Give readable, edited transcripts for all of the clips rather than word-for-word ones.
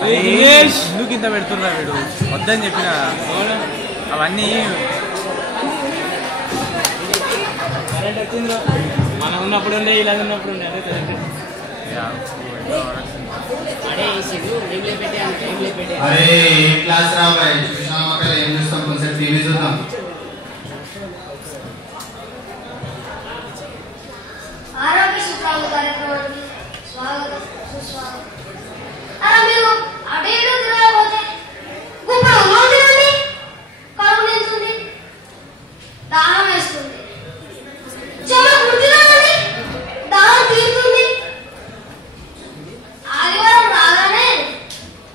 ఎందుకు ఇంత పెడుతున్నా వీడు వద్దని చెప్పిన అవన్నీ మనం ఉన్నప్పుడు ఉండే ఇలా ఉన్నప్పుడు ఉండే అరే ఏ క్లాస్ రా బాయ్ చూసాం అక్కడ ఏం చూస్తాం కొంచెం టీవీ చూద్దాం ఆరోగ్య సూత్రాలు కార్యక్రమానికి స్వాగతం సుస్వాగతం. అలా మీరు అడేడు తిరగకపోతే గుప్పుడు తినండి, కడుపు నింటుంది, దాహం వేస్తుంది, చెవులు కుర్తినండి, దాహం తీరుతుంది. ఆదివారం రాగానే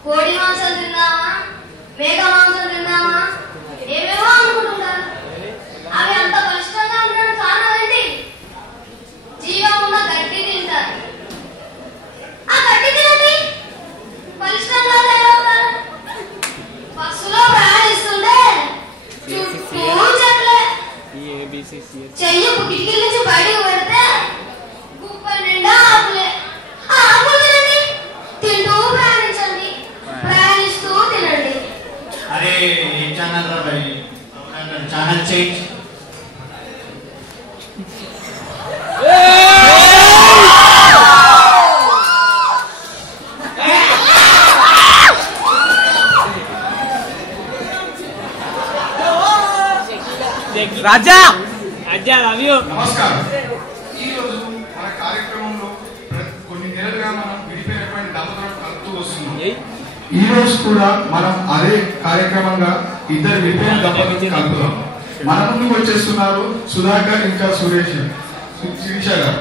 కోడి మాంసం తిందామా, మేక మాంసం తిందామా ఏమేమో అనుకుంటుంటారు. అవి అంత కష్టంగా ఉండడం కారణం ఏంటి? జీవం ఉన్న గడ్డి తింటారు. ఆ గడ్డి తినండి, బలిష్టంగా తయారవుతారు. బస్సులో ప్రయాణిస్తుంటే చుట్టూ చెట్లే, చెయ్యి కిటికీ నుంచి బయటకు పెడితే గుప్ప నిండా ఆకులే. ఆ ఆకులు తినండి, తింటూ ప్రయాణించండి, ప్రయాణిస్తూ తినండి. అరే ఏ ఛానల్ రా బాయ్ ఛానల్ చేంజ్ రాజా నమస్కారం. ఈ రోజు మన కార్యక్రమంలో కొన్ని నెలలుగా మనం విడిపోయినటువంటి దంపతులను కలుపుతూ వస్తున్నాం. ఈ రోజు కూడా మనం అదే కార్యక్రమంగా ఇద్దరు విడిపోయిన దంపతులను కలుపుతాం. మన ముందుకు వచ్చేస్తున్నారు సుధాకర్ ఇంకా సురేష్ శిరీష గారు.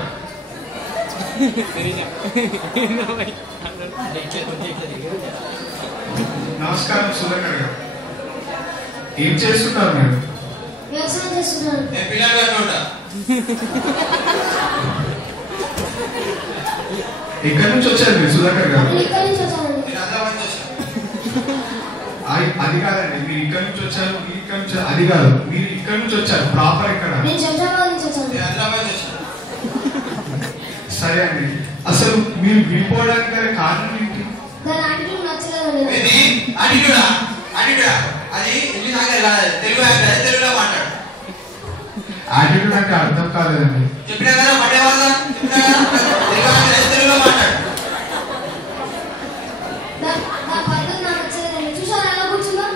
నమస్కారం సుధాకర్ గారు, ఏం చేస్తున్నారు మీరు? వ్యవసాయం చేస్తున్నారు. ఎక్కడి నుంచి వచ్చారు మీరు సుధాకర్ గారు? ఇక్కడి నుంచి వచ్చానండి. అది కాదండి, మీరు ఇక్కడి నుంచి వచ్చారు, మీరు ఇక్కడి నుంచి అది కాదు, మీరు ఇక్కడి నుంచి వచ్చారు, ప్రాపర్ ఇక్కడ. నేను శంషాబాద్ నుంచి వచ్చాను. సరే అండి, అసలు మీరు విడిపోవడానికి గల కారణం ఏంటి? దాని యాటిట్యూడ్ నచ్చలేదండి. యాటిట్యూడ్ అంటే అర్థం కాలేదండి. నా పద్ధతి నాకు నచ్చలేదండి. చూసారా ఎలా కూర్చుందో?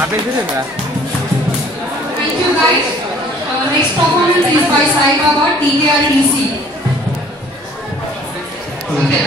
ఆపేసి Thank you guys. Next performance is by Sai Baba TVR DC. Okay,